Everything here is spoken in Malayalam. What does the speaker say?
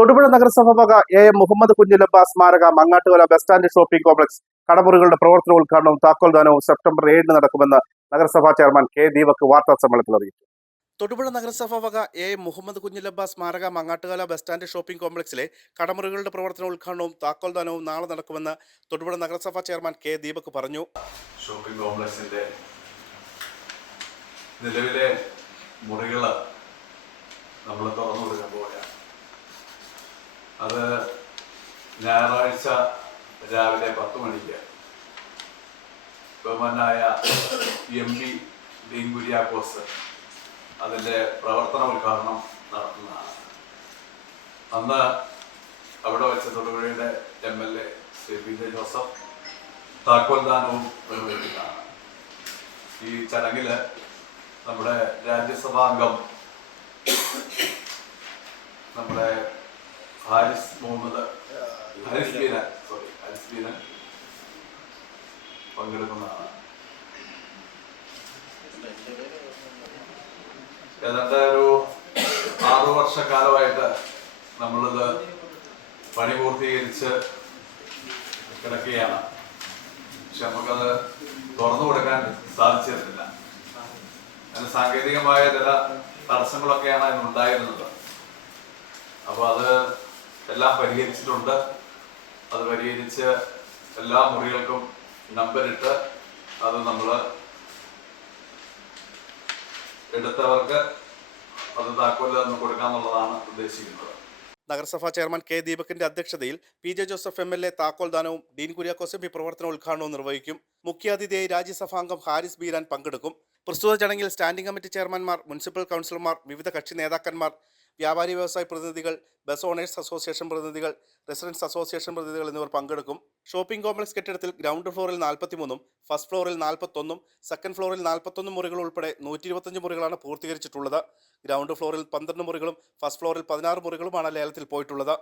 തൊടുപുഴ നഗരസഭ വക എ എം മുഹമ്മദ് കുഞ്ഞിലബ്ബ സ്മാരക Mangattukala bus stand shopping complex കടമുറികളുടെ പ്രവർത്തന ഉദ്ഘാടനവും താക്കോൽദാനവും സെപ്റ്റംബർ ഏഴിന് നടക്കുമെന്ന് നഗരസഭാ ചെയർമാൻ കെ ദീപക് വാർത്താ സമ്മേളനത്തിൽ അറിയിച്ചു. തൊടുപുഴ നഗരസഭ വക എ എം മുഹമ്മദ് കുഞ്ഞിലബ്ബ സ്മാരക മങ്ങാട്ടുകല ബസ് സ്റ്റാൻഡ് ഷോപ്പിംഗ് കോംപ്ലക്സിലെ കടമുറികളുടെ പ്രവർത്തന ഉദ്ഘാടനവും താക്കോൽദാനവും നാളെ നടക്കുമെന്ന് തൊടുപുഴ നഗരസഭാ ചെയർമാൻ കെ ദീപക് പറഞ്ഞു. ഷോപ്പിംഗ് കോംപ്ലക്സിന്റെ നിലവിലെ മുറികൾ നമ്മൾ തുറന്നു കൊടുക്കാൻ പോവുകയാണ്. അത് ഞായറാഴ്ച രാവിലെ പത്ത് മണിക്ക് ബഹുമാനായ എം പി ഡീൻ കുര്യാക്കോസ് അതിന്റെ പ്രവർത്തന ഉദ്ഘാടനം നടത്തുന്നതാണ്. അന്ന് അവിടെ വെച്ച തൊടുപുഴയുടെ M L A Sri P J Joseph താക്കോൽദാനവും നിർവഹിക്കുന്നതാണ് ഈ ചടങ്ങിൽ നമ്മുടെ രാജ്യസഭാംഗം നമ്മുടെ ഹാരിസ് മുഹമ്മദ് ഹാരിസ് ബീനൻ സോറി ഹാരിസ് ബീനൻ പങ്കെടുക്കുന്നതാണ് ഏതാണ്ട് ഒരു ആറു വർഷക്കാലമായിട്ട് നമ്മളിത് പണി പൂർത്തീകരിച്ച് കിടക്കുകയാണ്. പക്ഷെ നമുക്കത് തുറന്നു കൊടുക്കാൻ സാധിച്ചിരുന്നില്ല. അതിന് സാങ്കേതികമായ ചില തടസ്സങ്ങളൊക്കെയാണ് അതിനുണ്ടായിരുന്നത്. അപ്പോൾ അത് എല്ലാം പരിഹരിച്ചിട്ടുണ്ട്. അത് പരിഹരിച്ച് എല്ലാ മുറികൾക്കും നമ്പറിട്ട് അത് നമ്മൾ എടുത്തവർക്ക് അത് താക്കോൽ കൊടുക്കാന്നുള്ളതാണ് ഉദ്ദേശിക്കുന്നത്. നഗരസഭാ ചെയർമാൻ കെ ദീപകിന്റെ അധ്യക്ഷതയിൽ P J Joseph M L A താക്കോൽദാനവും Dean Kuriakose M P പ്രവർത്തന ഉദ്ഘാടനവും നിർവഹിക്കും. മുഖ്യാതിഥിയായി രാജ്യസഭാംഗം ഹാരിസ് ബീരാൻ പങ്കെടുക്കും. പ്രസ്തുത ചടങ്ങിൽ സ്റ്റാൻഡിംഗ് കമ്മിറ്റി ചെയർമാൻമാർ മുനിസിപ്പൽ കൗൺസിലർമാർ വിവിധ കക്ഷി നേതാക്കന്മാർ വ്യാപാരി വ്യവസായ പ്രതിനിധികൾ ബസ് ഓണേഴ്സ് അസോസിയേഷൻ പ്രതിനിധികൾ റെസിഡൻസ് അസോസിയേഷൻ പ്രതിനിധികൾ എന്നിവർ പങ്കെടുക്കും. ഷോപ്പിംഗ് കോംപ്ലക്സ് കെട്ടിടത്തിൽ ഗ്രൗണ്ട് ഫ്ലോറിൽ നാൽപ്പത്തിമൂന്നും ഫസ്റ്റ് ഫ്ലോറിൽ നാൽപ്പത്തൊന്നും സെക്കൻഡ് ഫ്ലോറിൽ നാൽപ്പത്തൊന്ന് മുറികൾ ഉൾപ്പെടെ നൂറ്റി ഇരുപത്തഞ്ച് മുറികളാണ് പൂർത്തീകരിച്ചിട്ടുള്ളത്. ഗ്രൗണ്ട് ഫ്ലോറിൽ പന്ത്രണ്ട് മുറികളും ഫസ്റ്റ് ഫ്ലോറിൽ പതിനാറ് മുറികളുമാണ് ലേലത്തിൽ പോയിട്ടുള്ളത്.